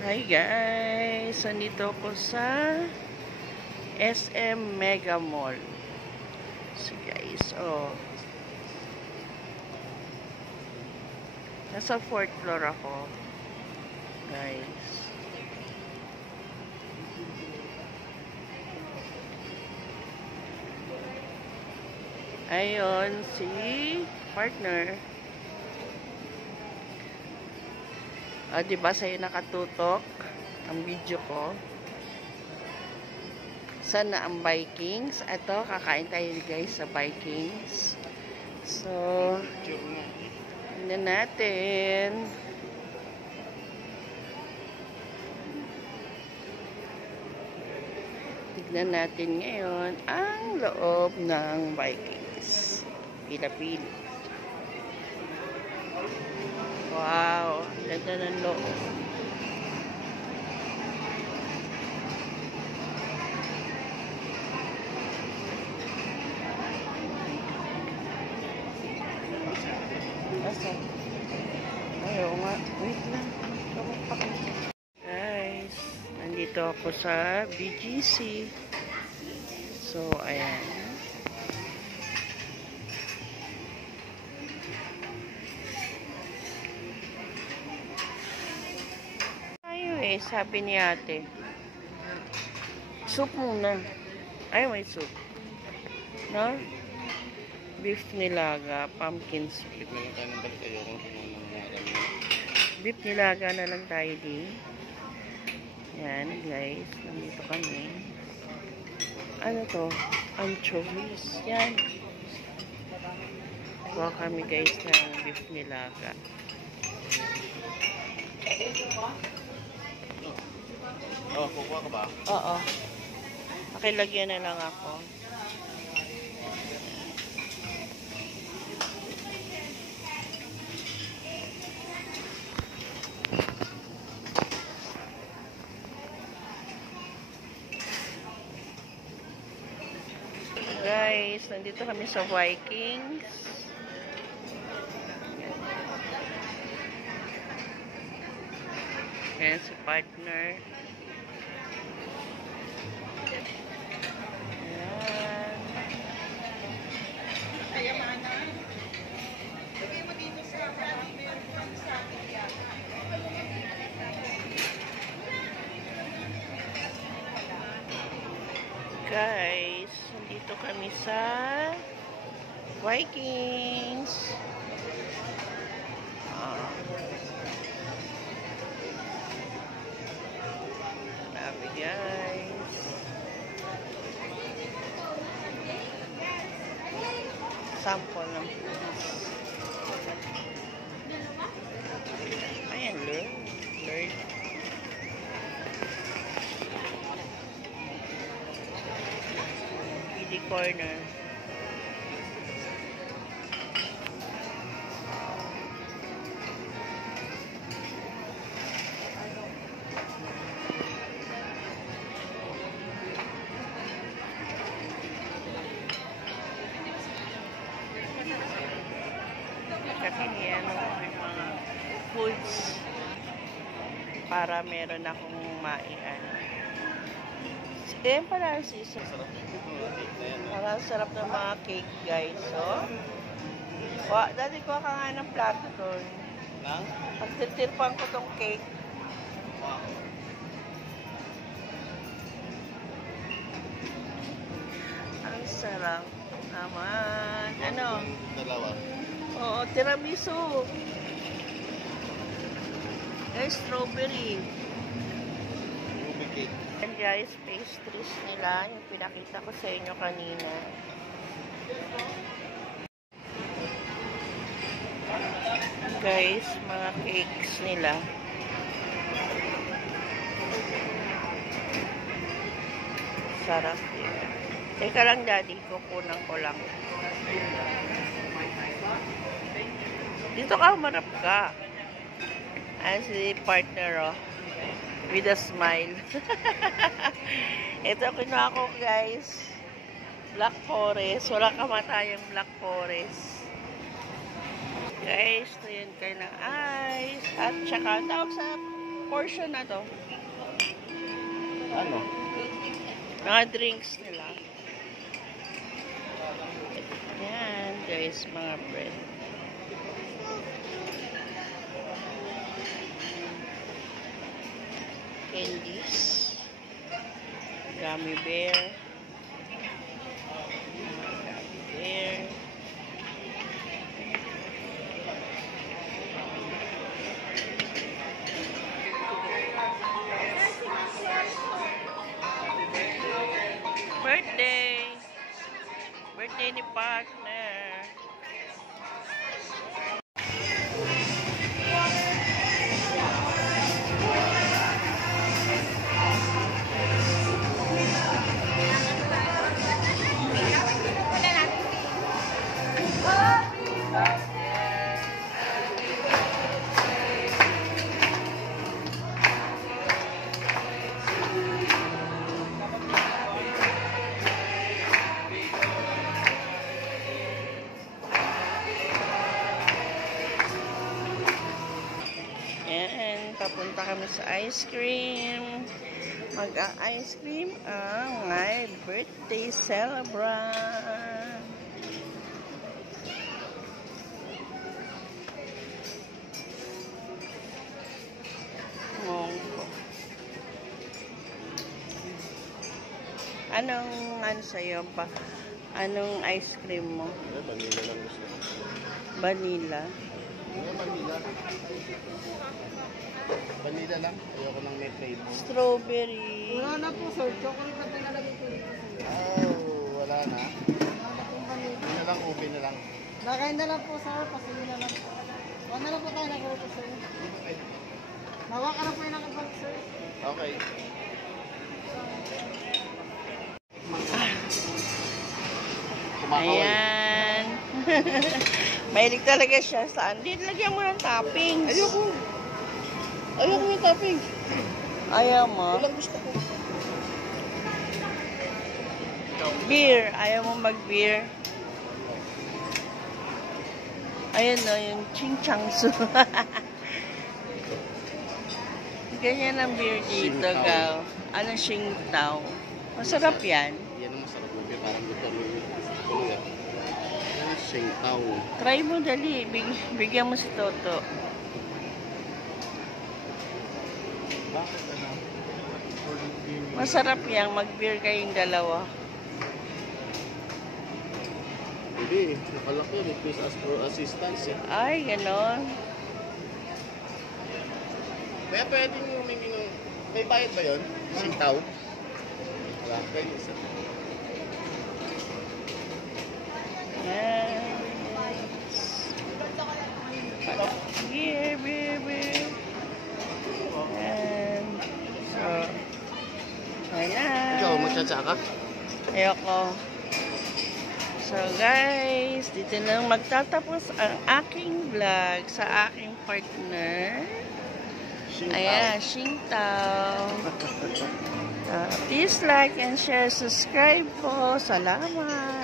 Hi guys! Nandito ako sa SM Mega Mall. So guys, nasa 4th floor ako. Guys. Ayun, si partner. Diba sa'yo nakatutok ang video ko? Sana ang Vikings. Ito, kakain tayo guys sa Vikings. So, tingnan natin. Tignan natin ngayon ang loob ng Vikings. Pila-pili. Wow, ganda ng loob. Asa? Ayaw nga. Wait lang. Guys, nandito ako sa BGC. So, ayan. Sabi ni ate, soup muna. Ay, may soup. No? Beef nilaga, pumpkin soup. Beef nilaga na lang tayo di. Yan, guys. Nandito kami. Ano to? Anchovies. Yan. Kuha kami, guys, ng beef nilaga. Kukuha ka ba? Oo. Pakilagyan na lang ako. Guys, nandito kami sa Vikings. Ayan si partner. Guys, nandito kami sa Vikings. Grabe guys. Sample ng foods. Ayan, Lord. Corner. Kasi yan yung mga foods para meron akong maian. Ayan pala ang season. Ang sarap ng mga cake, guys. So, dati ko ka nga ng plato doon. Pagtitirpan ko tong cake. Ang sarap naman. Ano? Dalawa. Oo, tiramisu. Strawberry. Cake. And guys, pastries nila, yung pinakita ko sa inyo kanina. Guys, mga cakes nila. Sarap din. Teka lang daddy, kukunan ko lang. Dito ka, humarap ka. Ayan si partner, oh. With a smile. Ito, kinuha ko, guys. Black Forest. Walang kamatayang Black Forest. Guys, ito yun kayo ng ice. At saka, tawag sa portion na to. Ano? Mga drinks nila. Yan, guys, mga bread. Candies. Gummy bear. Gummy bear. Birthday! Birthday ni partner. Ayan, papunta kami sa ice cream. Mag-ice cream ang my birthday celebrant. Mongko. Anong ano sa'yo pa? Anong ice cream mo? Vanilla lang gusto. Vanilla? Vanilla. Vanilla lang. Ayoko nang may flavor. Strawberry. Wala na po, sir. Chocolate na pinalagay ko dito, sir. Oh, wala na. Wala na pong vanilla. Yun na lang, okay na lang. Lagay na lang po, sir. Pasili na lang po. Wala na lang po tayo nagrupo, sir. Nawa ka na po yung nakapag, sir. Okay. Kumakaw. Ayan. Mahilig talaga siya sa hindi. Lagyan mo ng toppings. Ayoko. Ayoko yung topping. Ayaw mo. Walang gusto ko. Beer. Ayaw mo mag-beer. Ayan o, yung ching-chang-su. Ganyan ang beer dito, Xingtao. gaw. Anong Xingtao? Masarap yan. Yan ang masarap mo. Parang gusto mo yung kulo yan. Yan, Xingtao. Try mo dali. Bigyan mo si Toto. Bakit ano? Masarap yan. Mag-beer kayong dalawa. Hindi, nakalaki. Request as for assistance eh. Ay, ganon. Kaya pwedeng humingi ng... May bayad ba yun? Xingtao? Wala. Pwede isa. Yes. Beer, beer, beer. And, so, ayan. Ikaw, magtsatsa ka? Ayoko. So guys, dito na magtatapos ang aking vlog sa aking partner. Xingtao. Ayan, Xingtao. Please like and share, subscribe po. Salamat.